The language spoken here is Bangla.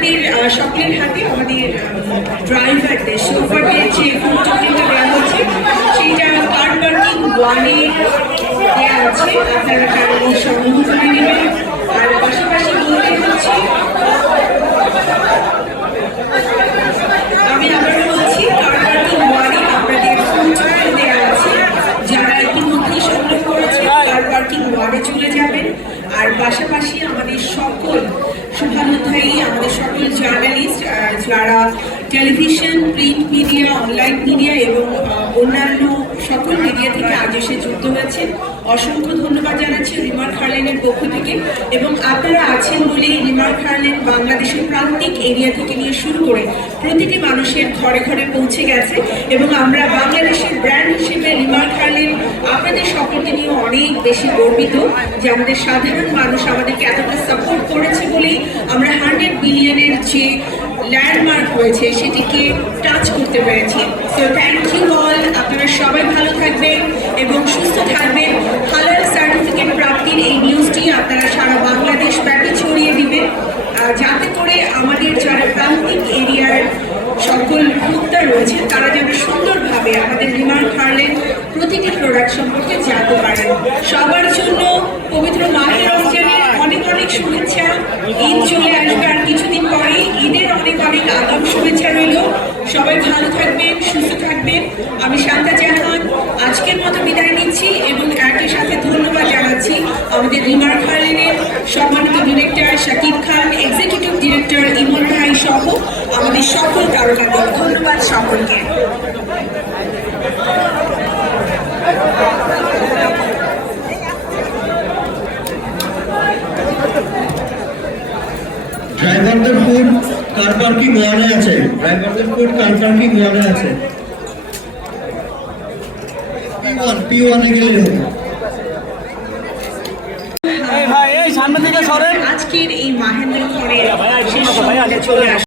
আমাদের সকলের হাতে আমাদের ড্রাইভারদের শোফারদের যে ফুড দেওয়া হচ্ছে সেইটা কার পার্কিং ওয়ানে দেওয়া আছে। আপনারা কারণ সংগ্রহ করে নেবেন। আর পাশাপাশি বলতে হচ্ছে আমি আবার বলছি কার পার্কিং ওয়ানে আপনাদের ফুড টিকিট দেওয়া আছে যারা ইতিমধ্যেই সংগ্রহ করেছে কার পার্কিং চলে যাবেন। আর পাশাপাশি আমাদের সকল শুভানুধ্যায়ী, আমাদের সকল জার্নালিস্ট যারা television print media online media এবং অন্যান্য সকল মিডিয়া থেকে আজ এসে যুক্ত হয়েছেন, অসংখ্য ধন্যবাদ জানাচ্ছি রিমার খার্লেনের পক্ষ থেকে। এবং আপনারা আছেন বলেই রিমার খার্লেন বাংলাদেশের প্রান্তিক এরিয়া থেকে নিয়ে শুরু করে প্রতিটি মানুষের ঘরে ঘরে পৌঁছে গেছে। এবং আমরা বাংলাদেশের ব্র্যান্ড হিসেবে রিমার খার্লেন আপনাদের সকলকে নিয়ে অনেক বেশি গর্বিত যে আমাদের সাধারণ মানুষ আমাদেরকে এতটা সাপোর্ট করেছে বলেই আমরা হান্ড্রেড বিলিয়নের যে ল্যান্ডমার্ক হয়েছে সেটিকে টাচ করতে পেরেছি। সো থ্যাংক ইউ অল আপনারা সবাই ভালো থাকবেন এবং সুস্থ থাকবেন। হালাল সার্টিফিকেট প্রাপ্তির এই নিউজটি আপনারা সারা বাংলাদেশ ব্যাপী ছড়িয়ে দিবেন। যাতে করে আমাদের যারা প্রান্তিক এরিয়ার সকল ভোক্তা রয়েছে তারা যেন সুন্দরভাবে আমাদের রিমার খার্লেন প্রতিটি প্রোডাক্ট সম্পর্কে জানতে পারেন। সবার জন্য পবিত্র মাহের রমজানের অনেক অনেক শুভেচ্ছা। ঈদ চলে আসবে আর কিছুদিন পরে ঈদের অনেক অনেক আগাম শুভেচ্ছা রইল। সবাই ভালো থাকবেন, সুস্থ থাকবেন। আমি শান্তা জাহান। আজকের মতো বিদায় নিচ্ছি এবং একই সাথে ধন্যবাদ জানাচ্ছি আমাদের রিমার খার্লেনের সম্মানিত director Shakib Khan executive director Emon ভাই সহ আমাদের সকল কারণাদের ধন্যবাদ সকলকে। ড্রাইভারদের ফুড কার পার্কিং ওয়ানে আছে। ড্রাইভারদের ফুড কার পার্কিং ওয়ানে আছে। পি ওয়ান পি ওয়ানে গেলে হবে। ভাই এই সামনে থেকে সরেন। আজকের এই মাহেন্দ্র চলে আসে